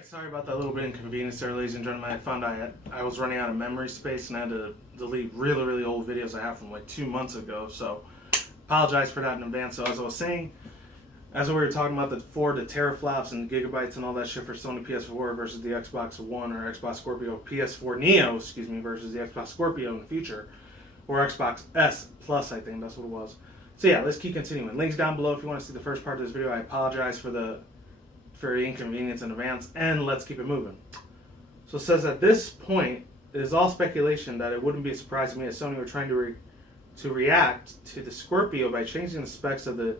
Alright, sorry about that little bit of inconvenience there, ladies and gentlemen. I found I was running out of memory space and I had to delete really old videos I have from like 2 months ago, so apologize for that in advance. So as I was saying, as we were talking about the teraflops and gigabytes and all that shit for Sony PS4 versus the Xbox One or Xbox Scorpio PS4 Neo, versus the Xbox Scorpio in the future, or Xbox S Plus, I think that's what it was. So yeah, let's keep continuing. Links down below if you want to see the first part of this video. I apologize for the inconvenience in advance, and let's keep it moving. So it says at this point, it is all speculation that it wouldn't be a surprise to me if Sony were trying to react to the Scorpio by changing the specs of the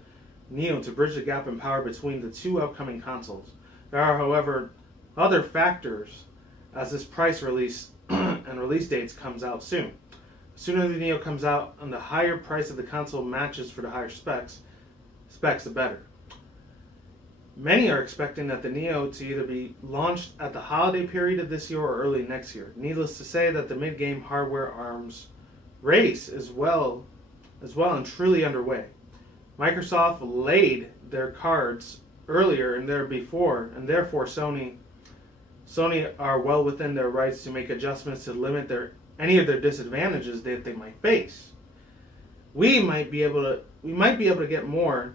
Neo to bridge the gap in power between the two upcoming consoles. There are, however, other factors as this price release and release dates comes out soon. The sooner the Neo comes out and the higher price of the console matches for the higher specs, the better. Many are expecting that the Neo to either be launched at the holiday period of this year or early next year. Needless to say that the mid-game hardware arms race is well and truly underway. Microsoft laid their cards earlier and therefore Sony are well within their rights to make adjustments to limit any of their disadvantages that they might face. We might be able to get more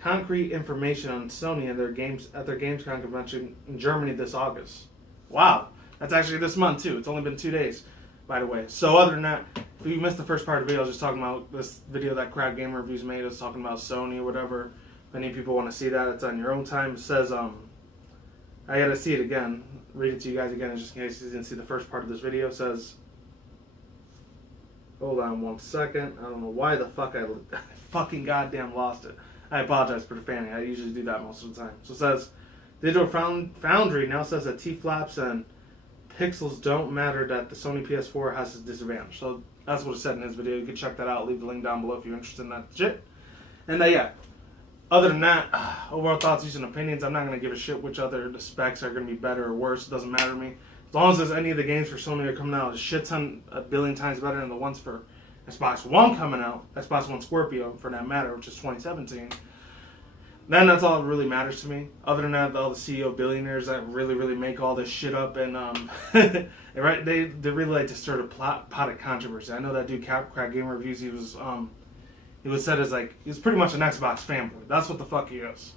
concrete information on Sony and their games at their Gamescom convention in Germany this August. Wow, that's actually this month too. It's only been 2 days, by the way. So other than that, if you missed the first part of the video, I was just talking about this video that Crowd Game Reviews made. It was talking about Sony or whatever. If any people want to see that, it's on your own time. It says, I gotta see it again. Read it to you guys again, just in case you didn't see the first part of this video. It says, hold on 1 second. I don't know why the fuck I fucking goddamn lost it. I apologize for the fanning. I usually do that most of the time. So it says, Digital Foundry now says that TFLOPS and pixels don't matter, that the Sony PS4 has a disadvantage. So that's what it said in this video. You can check that out. Leave the link down below if you're interested in that shit. And yeah, other than that, overall thoughts, views, and opinions. I'm not going to give a shit which other the specs are going to be better or worse. It doesn't matter to me. As long as there's any of the games for Sony are coming out a shit ton, a billion times better than the ones for Xbox One coming out, Xbox One Scorpio for that matter, which is 2017, then that's all that really matters to me. Other than that, all the CEO billionaires that really make all this shit up, and they really like to stir a pot of controversy. I know that dude Crack Game Reviews, he was said as like, he's pretty much an Xbox fanboy. That's what the fuck he is.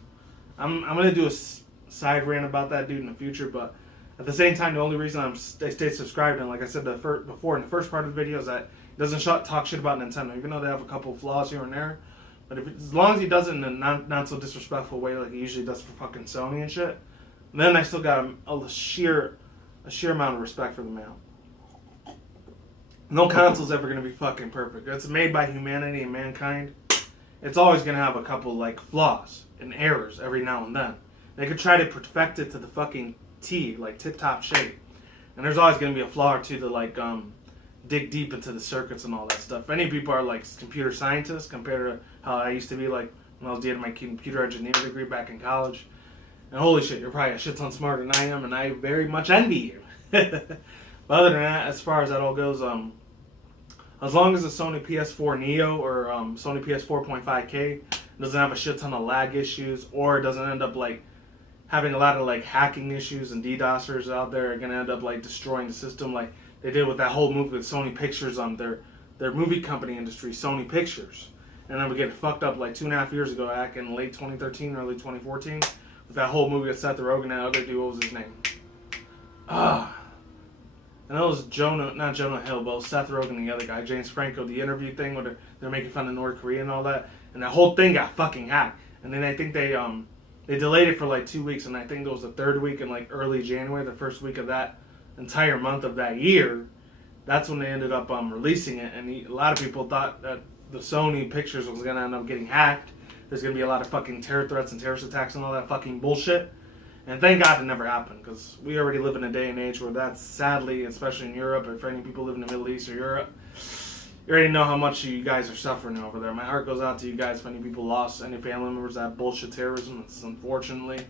I'm gonna do a side rant about that dude in the future, but at the same time, the only reason I stay subscribed, and like I said before in the first part of the video, is that he doesn't talk shit about Nintendo, even though they have a couple of flaws here and there. But as long as he does it in a not so disrespectful way like he usually does for fucking Sony and shit, then I still got a sheer amount of respect for the man. No console's ever gonna be fucking perfect. It's made by humanity and mankind. It's always gonna have a couple like flaws and errors every now and then. They could try to perfect it to the fucking T, like tip-top shape. And there's always gonna be a flaw or two to like dig deep into the circuits and all that stuff. Any people are like computer scientists compared to how I used to be like when I was getting my computer engineering degree back in college. And holy shit, you're probably a shit ton smarter than I am, and I very much envy you. But other than that, as far as that all goes, as long as the Sony PS4 Neo or Sony PS4.5K doesn't have a shit ton of lag issues, or doesn't end up like having a lot of like hacking issues and DDoSers out there are gonna end up like destroying the system like they did with that whole move with Sony Pictures on their movie company industry, Sony Pictures. And then we get fucked up like 2.5 years ago, back in late 2013, early 2014, with that whole movie with Seth Rogen and that other dude, what was his name? And that was not Jonah Hill, but it was Seth Rogen and the other guy, James Franco, the interview thing where they're making fun of North Korea and all that. And that whole thing got fucking hacked. And then I think they delayed it for like 2 weeks, and I think it was the third week in like early January, the first week of that entire month of that year. That's when they ended up releasing it, and a lot of people thought that the Sony Pictures was going to end up getting hacked. There's going to be a lot of fucking terror threats and terrorist attacks and all that fucking bullshit. And thank God it never happened, because we already live in a day and age where that's sadly, especially in Europe, or for any people living in the Middle East or Europe, you already know how much you guys are suffering over there. My heart goes out to you guys if any people lost any family members to that bullshit terrorism. It's unfortunately,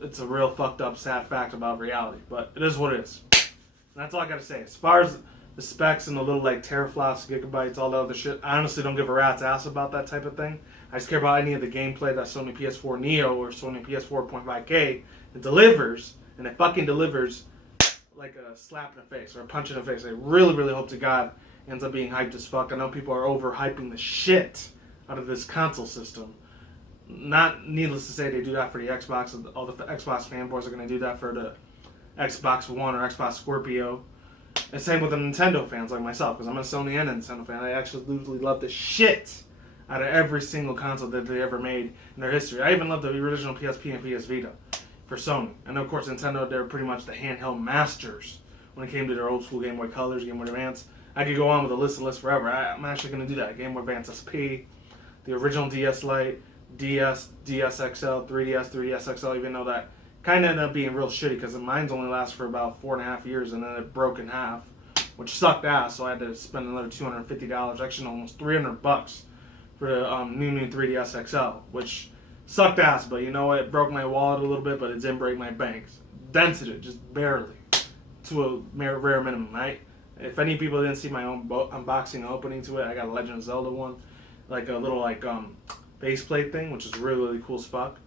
it's a real fucked up, sad fact about reality. But it is what it is. And that's all I gotta say. As far as the specs and the little like teraflops, gigabytes, all that other shit, I honestly don't give a rat's ass about that type of thing. I just care about any of the gameplay that Sony PS4 Neo or Sony PS4.5K delivers and it fucking delivers like a slap in the face or a punch in the face. I really, really hope to God it ends up being hyped as fuck. I know people are overhyping the shit out of this console system. Not needless to say, they do that for the Xbox. All the Xbox fanboys are going to do that for the Xbox One or Xbox Scorpio. And same with the Nintendo fans like myself, because I'm a Sony and a Nintendo fan. I absolutely love the shit out of every single console that they ever made in their history. I even love the original PSP and PS Vita for Sony. And of course Nintendo, they're pretty much the handheld masters when it came to their old school Game Boy Colors, Game Boy Advance. I could go on with a list forever. I'm actually going to do that. Game Boy Advance SP, the original DS Lite, DS, DS XL, 3DS, 3DS XL, even though that kind of ended up being real shitty because mine's only lasts for about 4.5 years and then it broke in half, which sucked ass, so I had to spend another $250, actually almost $300 for the new 3DS XL, which sucked ass, but you know what, it broke my wallet a little bit, but it didn't break my banks. Dented it, just barely, to a rare minimum, right? If any people didn't see my own unboxing and opening to it, I got a Legend of Zelda one, like a little baseplate thing, which is really, really cool as fuck.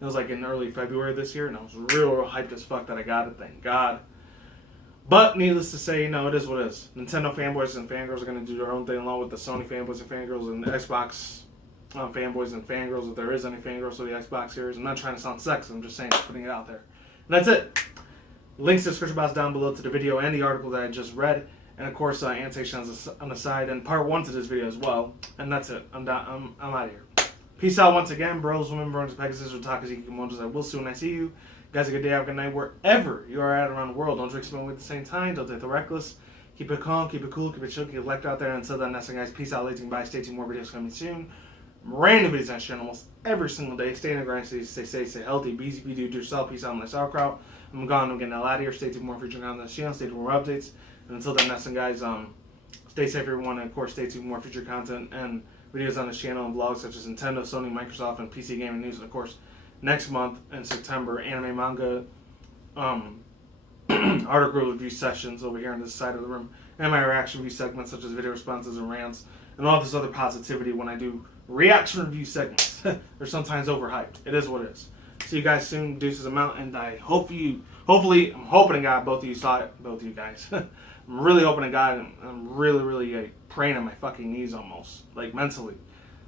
It was like in early February this year, and I was real hyped as fuck that I got it, thank God. But needless to say, it is what it is. Nintendo fanboys and fangirls are going to do their own thing along with the Sony fanboys and fangirls and the Xbox fanboys and fangirls, if there is any fangirls for the Xbox series. I'm not trying to sound sexist, I'm just saying, putting it out there. And that's it. Links to the description box down below to the video and the article that I just read. And of course, annotation on the side and part 1 to this video as well. And that's it. I'm out of here. Peace out once again, bros, women, bros, Pegasus, Otakus, Ikimonos. I will see when I see you. Guys, have a good day, have a good night, wherever you are at around the world. Don't drink, smoke at the same time. Don't take the reckless. Keep it calm, keep it cool, keep it chill, keep it left out there. Until then, that's it, guys. Peace out, lazy, bye. Stay tuned, more videos coming soon. Random videos on this channel almost every single day. Stay in the grind, stay safe, stay healthy. Be easy, be do it yourself. Peace out, my sauerkraut. I'm gone, I'm getting the hell out of here. Stay tuned, more future content on the channel. Stay tuned, more updates. And until then, that's it, guys. Stay safe, everyone. And of course, stay tuned, more future content and videos on this channel and vlogs such as Nintendo, Sony, Microsoft, and PC gaming news. And of course, next month in September, anime, manga, article review sessions over here on this side of the room, and my reaction review segments such as video responses and rants, and all this other positivity when I do reaction review segments. They're sometimes overhyped. It is what it is. See you guys soon. Deuces, I'm out, and I'm hoping to God both of you saw it, both of you guys. I'm really hoping to God, and I'm really praying on my fucking knees almost, like mentally,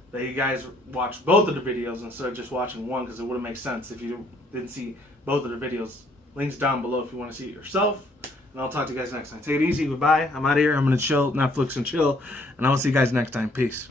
that you guys watch both of the videos instead of just watching one, because it wouldn't make sense if you didn't see both of the videos. Links down below if you want to see it yourself. And I'll talk to you guys next time. Take it easy. Goodbye. I'm out of here. I'm going to chill, Netflix and chill. And I will see you guys next time. Peace.